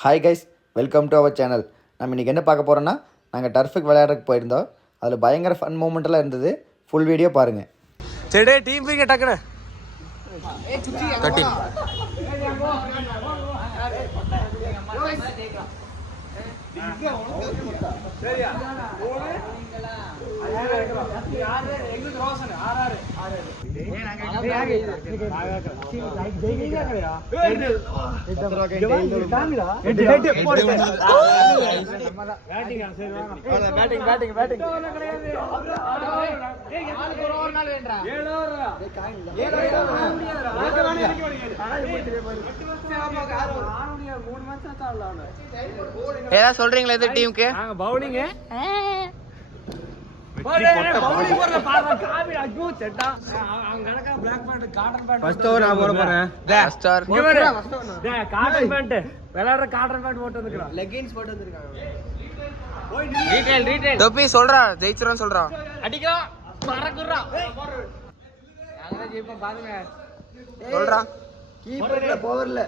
Hi guys, welcome to our channel. நம்ம இன்றைக்கி என்ன பார்க்க போகிறோன்னா, நாங்கள் டர்ஃபுக்கு விளையாடுறதுக்கு போயிருந்தோம். அதில் பயங்கர ஃபன் மூமெண்ட்டெல்லாம் இருந்தது. ஃபுல் வீடியோ பாருங்கள். சரி டீம் போய் டக்குனு கட்டிங் ஏதாவது சொல்றீங்களா இது டீமுக்கு? பவுலிங் தொப்பி சொல்றா, ஜெயிச்சிரும் சொல்றா. சொல்றா கீப்பர்ல பவர்ல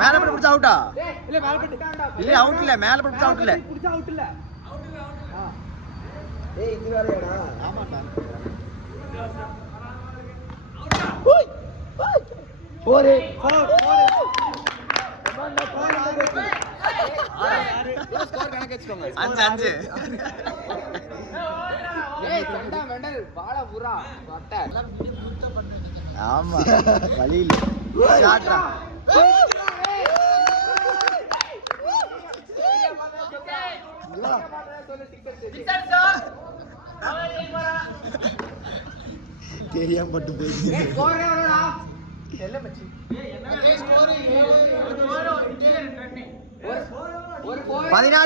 மேல பட்டு பிடிச்சா அவுட்டா? இல்ல அவுட் இல்ல, மேல பட்டு அவுட் இல்ல. ஏய் இது வேறடா. ஆமாடா. ஓய் ஓரே ஸ்கோர் கணக்கு வெச்சுக்கோங்க. 5-5. ஏய் கண்டா மெண்டல் பால புரா கட்ட. ஆமா வலியில ஷாட்ரா. தெரியாம மட்டும் போயிடுச்சு. ஸ்கோர் எவ்வளவுடா? செல்ல மச்சி. என்ன ஸ்கோர்? 14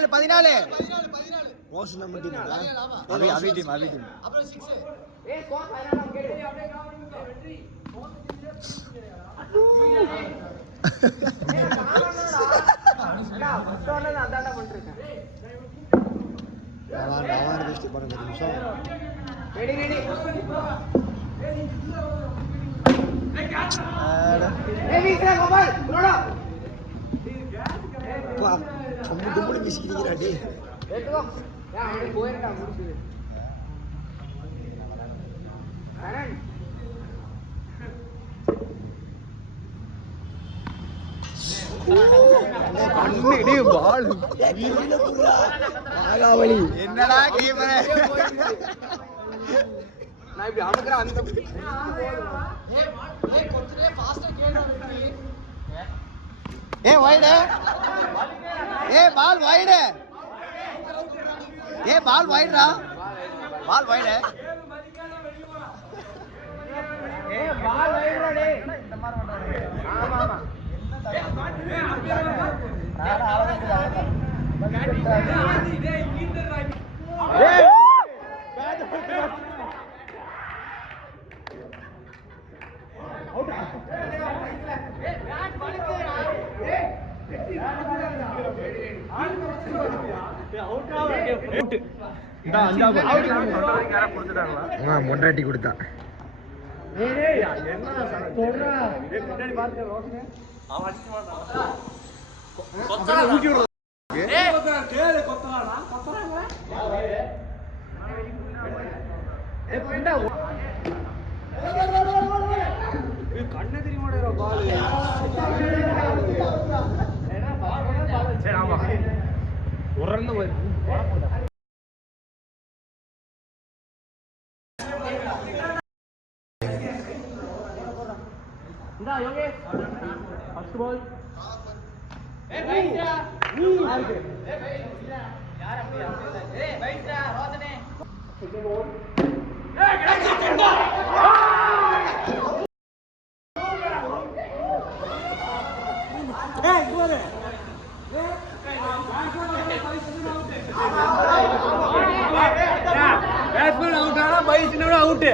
போஸ்ட் நம்பர் டீம் அபி டீம் அப்புறம் 6 ஏய் ஸ்கோர் ஃபைனல் நம்ம கேடு வெற்றி ஏய் காரணம்டா அண்ணா ஃபர்ஸ்ட் ஒன்னு அதான்டா பண்ணிருக்கேன். நான் ரெஸ்ட் பண்ண ஒரு நிமிஷம். ரெடி ஏய் வீட்ல கோபால் புரோடா பா கம்பு மிஸ்கிங்கடா டேய் ஏத்துவா யா அவனே போயிரடா முடிச்சு கரண் கண்ணடி பால் வீட்ல புறா ஆகாவலி என்னடா கீப்பரே நான் இப்படி அமுக்குற அந்த ஏய் கொஞ்சம் ஃபாஸ்டா கேடா வெட்டி ஏய் வைட் ஏய் பால் வைட் ஏய் பால் வைட்ரா பால் வைட் ஏய் பால் வைட்ரா டேய் இந்த மாதிரி பண்றானே ஆமா ஆமா நானா ஆளவே டேய் கீப்பர் ரைட் ஏய் பேட் அவுட் ஏய் பேட் வலிக்குடா ஏய் மொண்டாட்டி கொடுத்தா கண்ணு தெரியுமா பால் உரந்து இந்தா யோகேஷ் ஃபர்ஸ்ட் பால் ஏய் வைட்ரா ஏய் வைட்ரா யார் அப்படியே ஏய் வைட்ரா ரோதனே செகண்ட் பால் ஏய் கிடச்சிட்டா ஏய் கோலே பேட்ஸ்மேன் அவுட் ஆனா பை சின்னவா அவுட்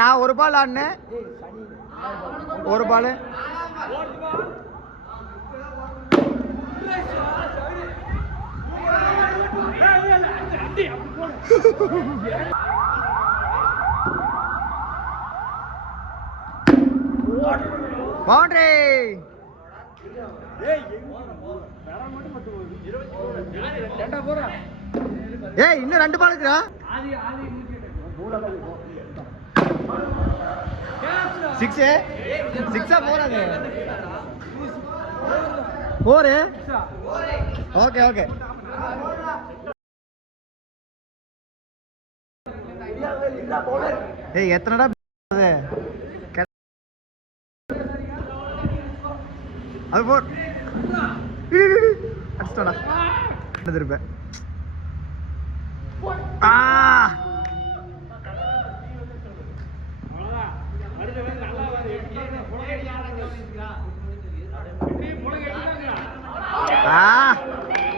நான் ஒரு பால் ஆடினேன், ஒரு பால். பவுண்டரி. இன்னும் 2 பால் இருக்குடா. 6 போறாது. 4. Okay okay. எத்தனைடா அது போர் அடிச்சிட்டா இருப்பேன்.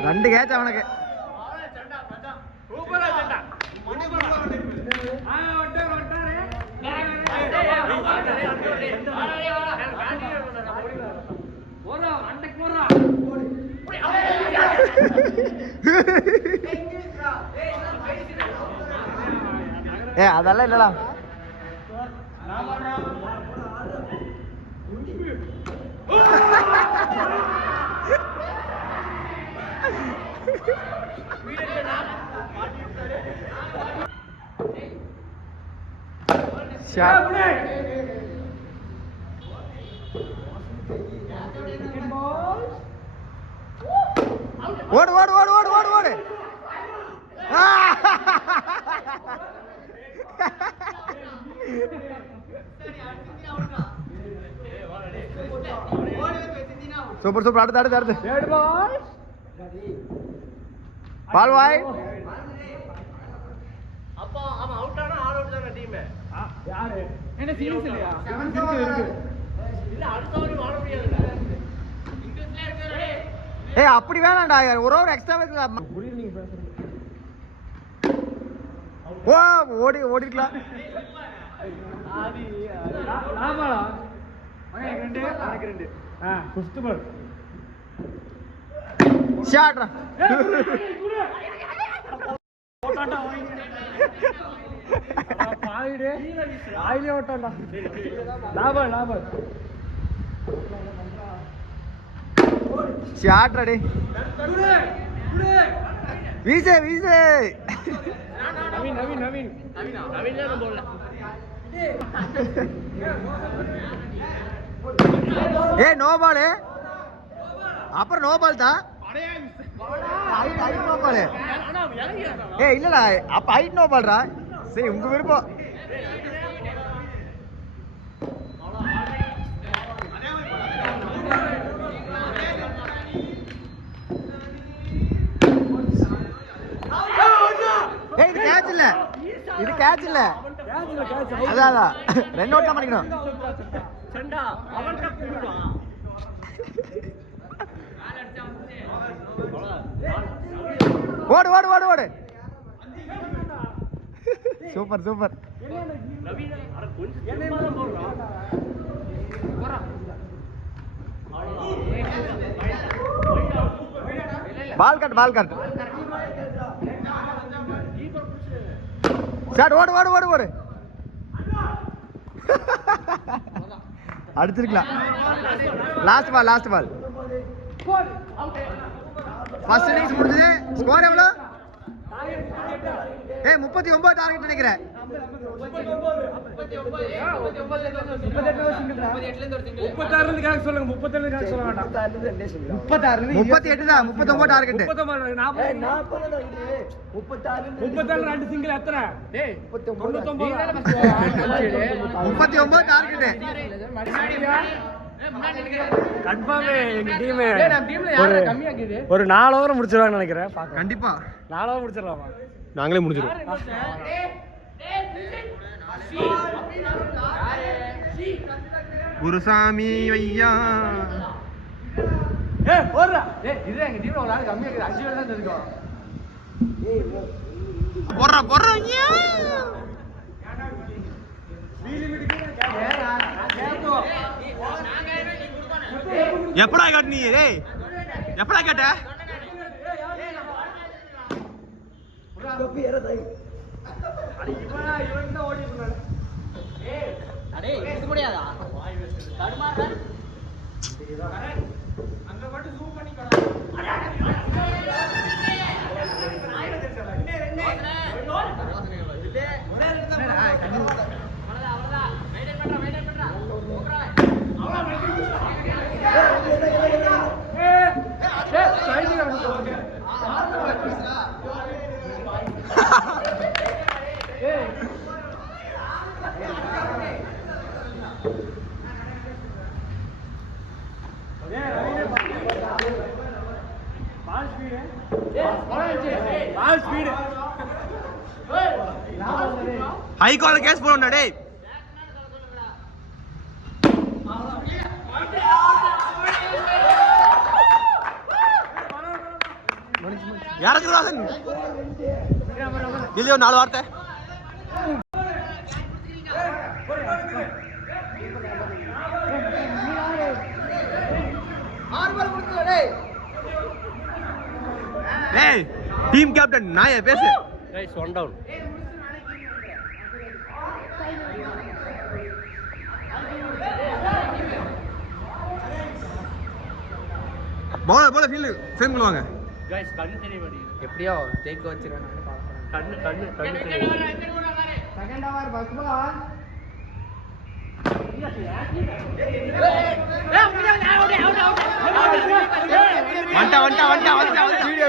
ரெண்டு கேட்ச் அவனுக்கு. அதெல்லாம் இல்லடா. ஓடு ஓடு ஓடு ஓடு ஓடு ஓடு. Super super. அடுத்து அடுத்து அடுத்து பால் வாய். அப்படி வேணாண்டா, ஒரு ஓவர் எக்ஸ்ட்ரா வைக்கலாம். ஓடி ஓடிக்கலாம். ஷாட்ரடி. வீசே வீசே. No ball. அப்புறம் நோ பால் தான். No ball. இல்லடா, அப்ப ஹைட் நோ பால்ரா. சரி, உங்க விருப்பம். இது கேட்ச் இல்ல, இது கேட்ச் இல்ல. அதான் 2 அவுட் தான் பண்ணிக்கணும். ஓடு ஓடு ஓடு ஓடு. Super super. Ball cut ball cut. Shot. ஓடு ஓடு ஓடு ஓடு. அடிச்சிருக்கலாம். லாஸ்ட் பால் ஃபர்ஸ்ட் இன்னிங்ஸ் முடிஞ்சது. ஸ்கோர் எவ்வளோ? 39 டார்கெட் நினைக்கிறேன். 38 தான். 39 டார்கெட். 39 டார்கெட். ஒரு 4 ஓவர் முடிச்சிருவாங்க நினைக்கிறேன். கண்டிப்பா 4 ஓவர் முடிச்சிடலாமா? நாங்களே முடிச்சிருவோம். குருசாமி ஐயா போடுறா எப்படா காட்டு நீ? எப்படா கேட்ட? ஹை கால் கேஸ் போறோம்டா டேய். யாருக்கு ராசன் இல்லையோ 4 வார்த்தை. டேய் டீம் கேப்டன் நாயே பேசு. Guys 1 down. போல ஃபீல் ஃப்ரேம் பண்ணுவாங்க. கைஸ் கண்ணு தெரிய மாட்டேங்குது. எப்படியோ ஜெயிக்க வச்சிருக்காங்க. கண்ணு தெரிய. Second over first ball. வண்டா வீடியோ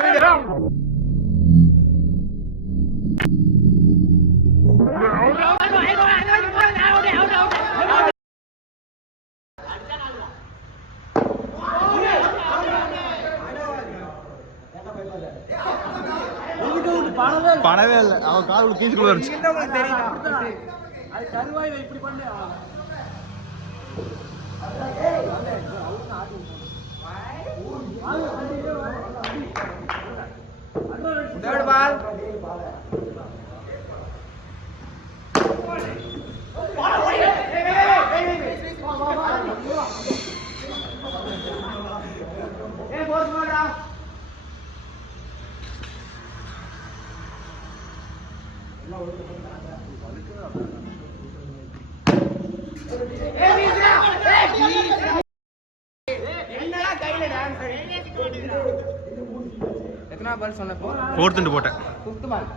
படவே இல்லை. அவன் கால் உள்ள கீச்சுக்குள்ள இருந்துச்சு. Third ball. எத்தனை பால் சொன்னப்போ? 4th போட்டேன். 5th பால்.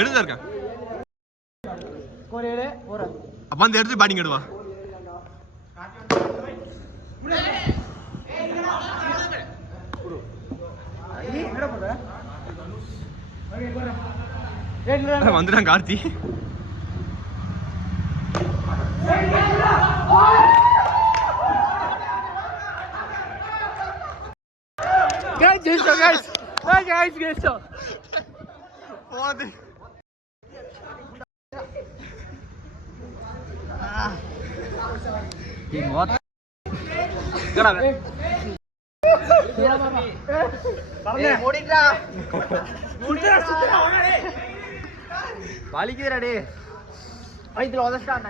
எழுதா இருக்கா? அப்ப அந்த எடுத்து பேட்டிங் எடுவா. வந்துட்டான் கார்த்தி. வலிக்குதுடா டே வயித்துல உதச்சிட்டான்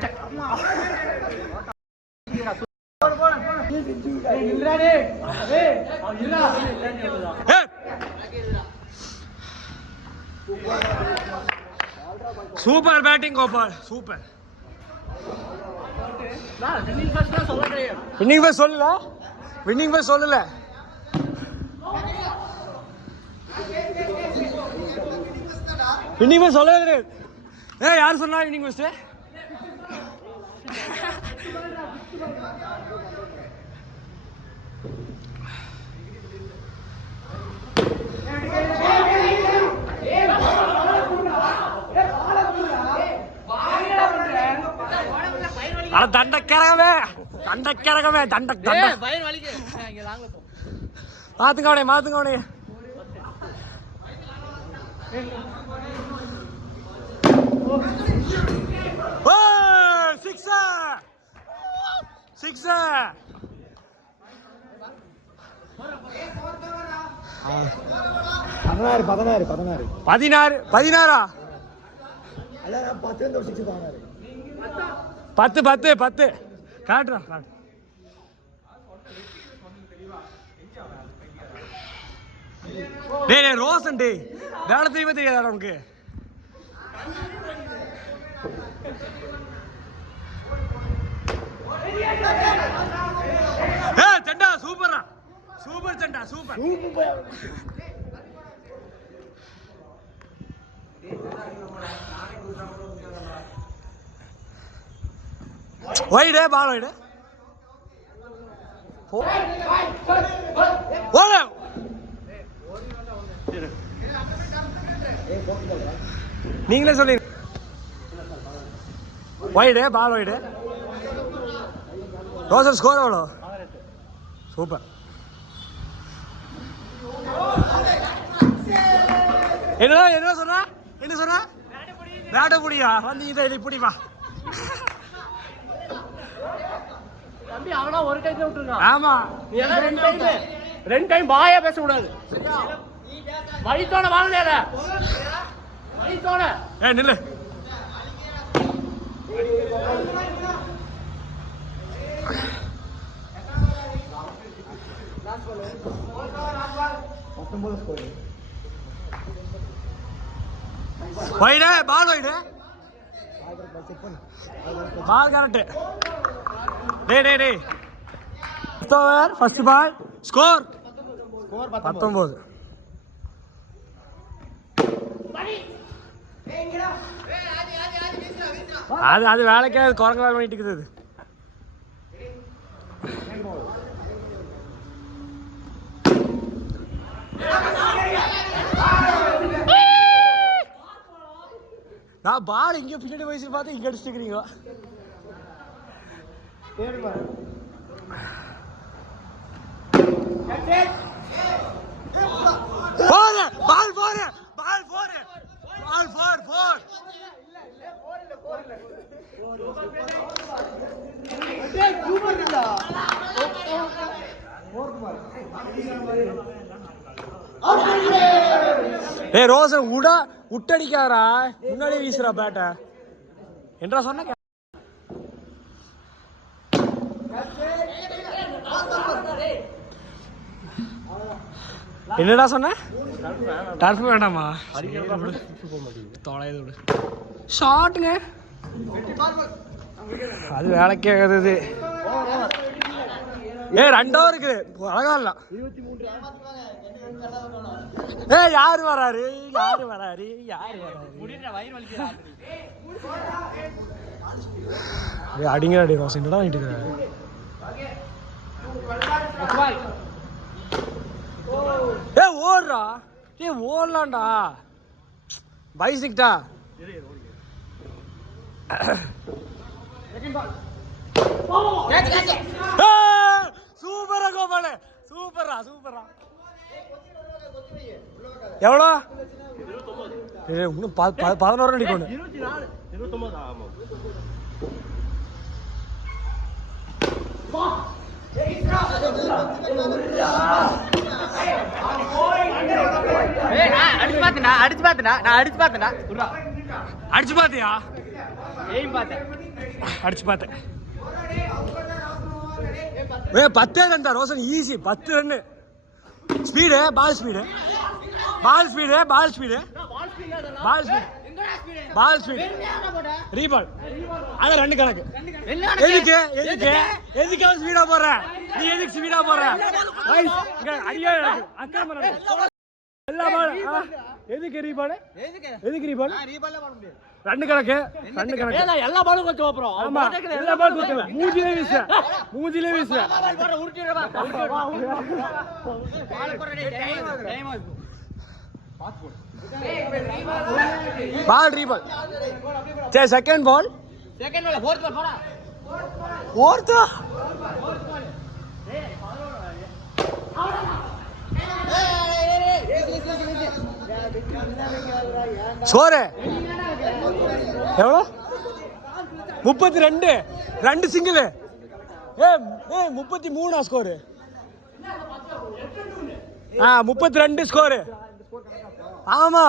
super batting Gopal super. Winning பஸ் சொல்லல, வின்னிங் பஸ் சொல்லல. வின்னிங் பஸ் சொல்லவே கிடையாது. யார் சொன்னா வின்னிங் பஸ்? தண்டக்கரகமே தண்டக்கரகமே தண்ட மாத்துங்க அவனே மாத்துங்க அவனே. பதினாறா? 10 காட்டுறா காட்டு. டேய் ரோசன் டேய் வேலை தெரியுமா தெரியாதா உனக்கு? சண்டா சூப்பரா சூப்பர் சண்டா சூப்பர். வைடே பால் வைடே ஓட நீங்களே சொல்லி வைடே பால் வைடே. ரோசன் ஸ்கோர் எவ்வளோ? சூப்பர். என்ன சொன்னா என்ன சொன்னா? பேட்ட புடியா வந்து இதை புடிப்பா. ஒரு டைம் விட்டுருக்கான். ஆமா ரெண்டு டைம் பாயா பேசக்கூடாது. வழித்தோட வாங்கல வழித்தோட நில்லு. வைடே பால் வைடே பால் கரெக்ட். டேய் ஃபர்ஸ்ட் பால் ஸ்கோர் 19. அது வேலைக்கே குரங்க வேலை பண்ணிட்டு இருக்குது. நான் பால் இங்கே பின்னாடி வயசு பார்த்து இங்கே அடிச்சுக்கிறீங்களா? ஏ ரோசன் உட்டடிக்காரா முன்னாடி வீசுறா பேட்ட என்றா சொன்ன. என்னடா சொன்ன? டர்ஃப் வேண்டாமா? தொலைது விடு. ஷாட்டுங்க அது வேலைக்கே ஆகாது. ரெண்டு ஓவர் இருக்குது அழகா இல்ல. யாரு வராரு அடிங்கடி ரோஸ் என்னடா பண்ணிட்டு ஓடுறா ஓடலாம்டா பைசிக்டா. சூப்பரா கோபால சூப்பரா சூப்பரா. எவ்வளோ? இன்னும் 11 அடிக்கணும். அடிச்சு பார்த்தேன்டா அடிச்சு பாத்தியா? ஏன் பார்த்தேன் அடிச்சு பார்த்தேன். 10 ரன் தான் ரோஷன், ஈஸி. 10 ரன். ஸ்பீடு, பால் ஸ்பீடு, பால் ஸ்பீடு, பால் ஸ்பீடு, பால் ஸ்பீடு, பால் ஸ்பீடு, ரீபால். அது 2 கணக்கு. எதுக்கு எதுக்கு எதுக்கு ஸ்பீடா போற? நீ எதுக்கு ஸ்பீடா போற? அடியா அக்கிரமம் நடக்குது. எல்லா பால் எதுக்கு ரீபால்? எதுக்கு ரீபால்? 2 கணக்கு. 2 கணக்கு. எல்லா பாலும் கொஞ்சம் அப்புறம். ஆமா, எல்லா பால் குத்துவேன். மூஞ்சிலே வீசு, மூஞ்சிலே வீசு. பால் ரீபால். சரி, செகண்ட் பால். ஃபோர்த். ஸ்கோர் எவ்வளோ? 32. 2 சிங்கிள். 33 ஸ்கோரு. 32 ஸ்கோரு. ஆமா,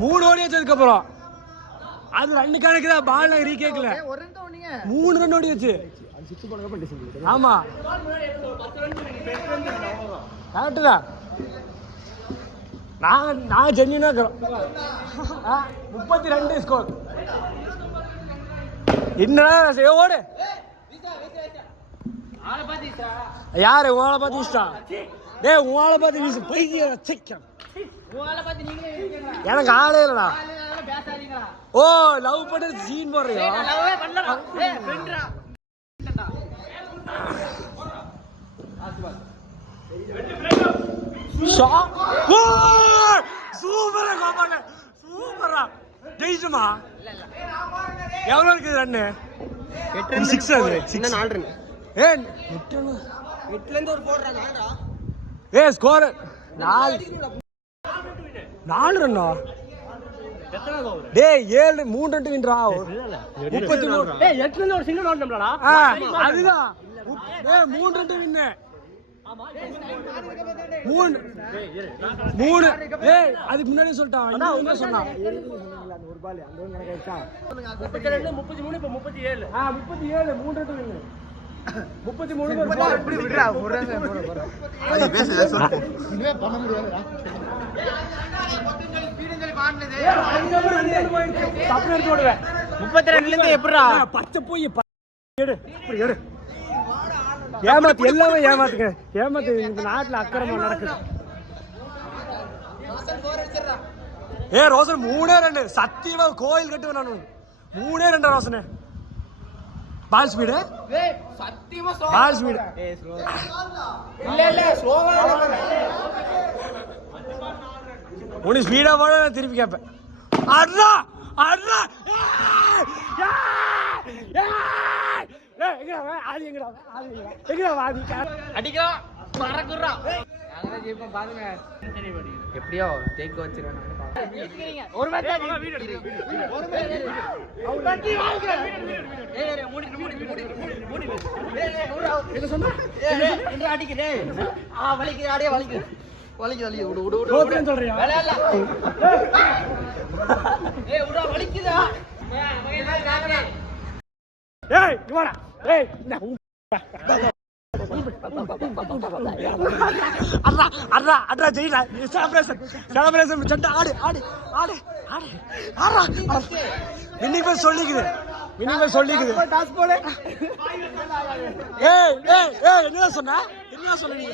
3 ஓடி வச்சதுக்கு அப்புறம் அது 2 கணக்கு தான். பால் ரீ கேட்கல. 3 ரன் ஓடி வச்சு. ஆமா, கரெக்டு தான். நான் ஜென்யூனா இருக்கிறோம். 32 ஸ்கோர். என்னடா ஓடு. யாரு உங்களை பார்த்து வீசிட்டா? டேய், உங்களை பார்த்து வீசு. பைத்தியம் வச்சிக்கிறேன். எனக்கு ஆளே இல்லடா. ஓ, லவ் பண்ண சீன் போடுறியா? சூப்பரா கோபால, சூப்பரா. ஜெயிச்சுமா? எவ்வளவு இருக்குது ரன்னு? 6. அது 4 ரன். 8ல இருந்து ஒரு 4 ரன். ஸ்கோர் 4 ரன்னா? டேய், 7 3 ரன் வின்ரா. 33. டேய், 8ல இருந்து ஒரு சிங்கிள் ஓடணும்லடா. அதுதான். 3 ரன் வின்னு. 3. அதுக்கு முன்னாடியே சொல்லிட்டான். என்ன சொன்னான்? 32 33 இப்ப 37. 37. 3 ரன் வின்னு. 33 எப்படா பச்சை போய் எடு எடு. ஏமாத்து, எல்லாமே ஏமாத்துங்க. ஏமாத்து. இந்த நாட்டுல அக்கிரமம் நடக்குது. ரோஷன் 3 ரன். சத்தியமா கோயில் கட்டுவேன் நான். 3 ரன் ரோஷன். பால் ஸ்பீடு, பால் ஸ்பீடு. உனக்கு ஸ்பீடா போட நான் திருப்பி கேட்பேன். அட்ரா அட்ரா. எப்படியோ ஜெயிக்க வச்சிருக்கேன். சொல்லிக்குது என்ன சொன்ன? என்ன சொன்னீங்க?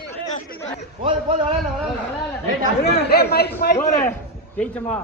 ஜெயிச்சமா?